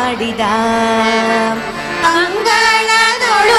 பாடிடாம் அங்கனதொழு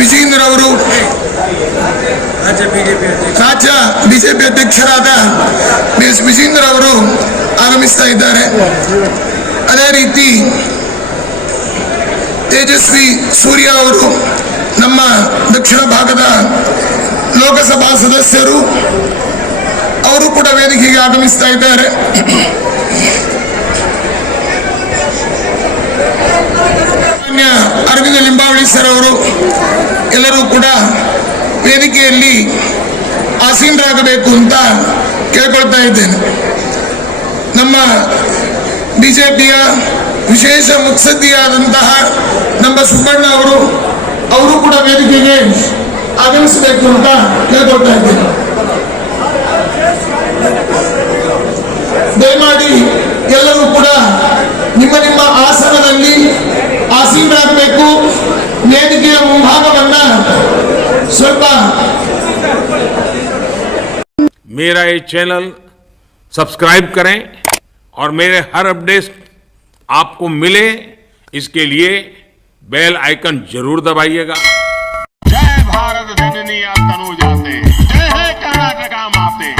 ವಿಜೇಂದ್ರ ಅವರು ರಾಜ್ಯ ಬಿಜೆಪಿ ಅಧ್ಯಕ್ಷರಾದ ಬಿ ಎಸ್ ವಿಜೇಂದ್ರ ಅವರು ಆಗಮಿಸ್ತಾ ಇದ್ದಾರೆ. ಅದೇ ರೀತಿ ತೇಜಸ್ವಿ ಸೂರ್ಯ ಅವರು ನಮ್ಮ ದಕ್ಷಿಣ ಭಾಗದ ಲೋಕಸಭಾ ಸದಸ್ಯರು, ಅವರು ಕೂಡ ವೇದಿಕೆಗೆ ಆಗಮಿಸ್ತಾ ಇದ್ದಾರೆ. ಅರವಿಂದ ಲಿಂಬಾವಳಿ ಸರ್ ಅವರು ವೇದಿಕೆಯಲ್ಲಿ ಆಸೀನರಾಗಬೇಕು ಅಂತ ಕೇಳ್ಕೊಳ್ತಾ ಇದ್ದೇನೆ. ನಮ್ಮ ಬಿಜೆಪಿಯ ವಿಶೇಷ ಮುತ್ಸದ್ದಿಯಾದಂತಹ ನಮ್ಮ ಸುಬ್ಬಣ್ಣ ಅವರು ಅವರು ಕೂಡ ವೇದಿಕೆಗೆ ಆಗಮಿಸಬೇಕು ಅಂತ ಕೇಳ್ಕೊಳ್ತಾ ಇದ್ದೇನೆ. ದಯಮಾಡಿ ಎಲ್ಲರೂ ಕೂಡ ನಿಮ್ಮ ನಿಮ್ಮ ಆಸನದಲ್ಲಿ ಆಸೀನರಾಗಬೇಕು. ವೇದಿಕೆಯ ಮುಂಭಾಗವನ್ನ मेरा ये चैनल सब्सक्राइब करें और मेरे हर अपडेट आपको मिले, इसके लिए बेल आइकन ज़रूर दबाइएगा। जय भारत जय है कर्नाटका माते।